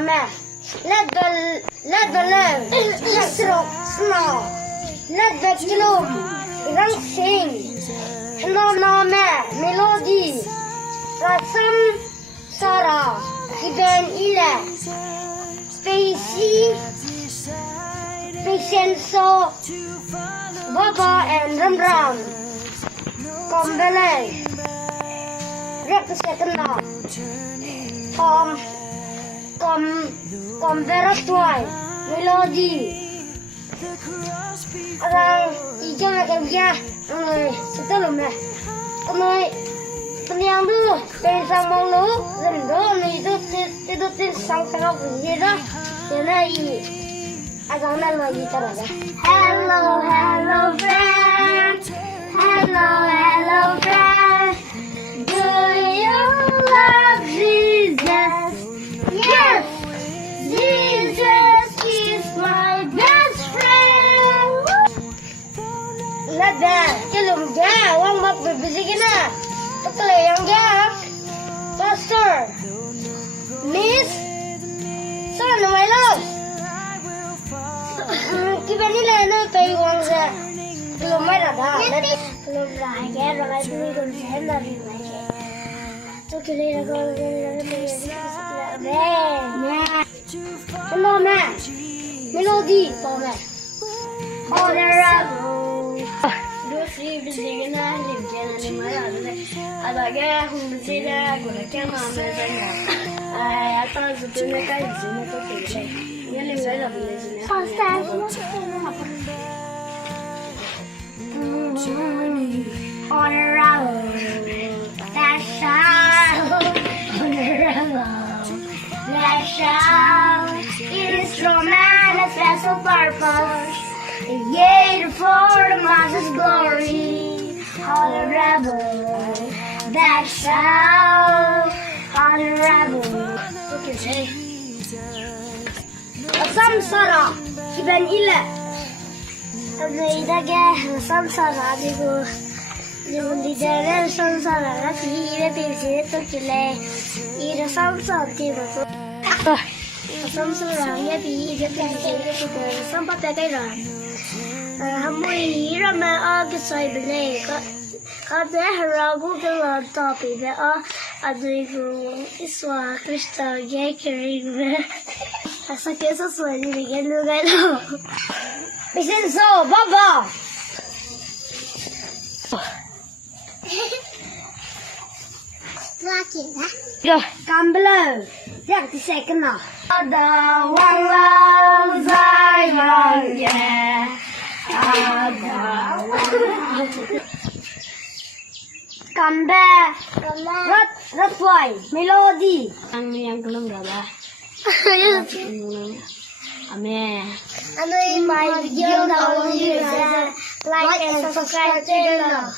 man. Let the love stroke snow. Let the gloom run sing. No man melody. Rasam Sara Iben Ile Spacey Vincenzo Baba and Ram Combele Rep the second now Vera Toy Melody Orang Ijang akan dia Kita lumah Yang dulu pensang malu, rendah ni itu sang-sang bunyi dah. Jadi agak malu lagi terus. Hello friend, hello friend. Do you love Jesus? Yes, Jesus is my best friend. Lada, kelum dia, orang mak berbisik na. Betul yang dia, Pastor, Miss, son, my love. Kita ni lah nak pergi orang saya, belum ada dah, belum dah. Kita orang itu belum senda di mana. Tu kita orang hello man, melody, man. Honorable. Free visiting and I live in my life. I like a home to that when I came on I thought it was a good guy. Really, I love it. On a road, that child, on a road, that child is romance, a special purpose. Yea, for the Master's glory, all the rebel that shall, all the rebel. What can you say? Samsara, Iben Ile. Samsara, di dalam samsara, nanti ia pilih tu kile, ia samsara tiba tu. Samsara, ia pilih tu sampai pakai ram. Hamui ramai agak saya beli. Kalau haragu kalau tapi aduh iswa Krista kering. Asa kisah suami dengan lu kan? Vincenzo, Baba. Laki lah. Yo, Kambelo. Yang di second lah. Ada orang sayang ya. Kambe, Ratway, Melody. Yang belum dah. Amen. Ano yung my video na like and subscribe channel.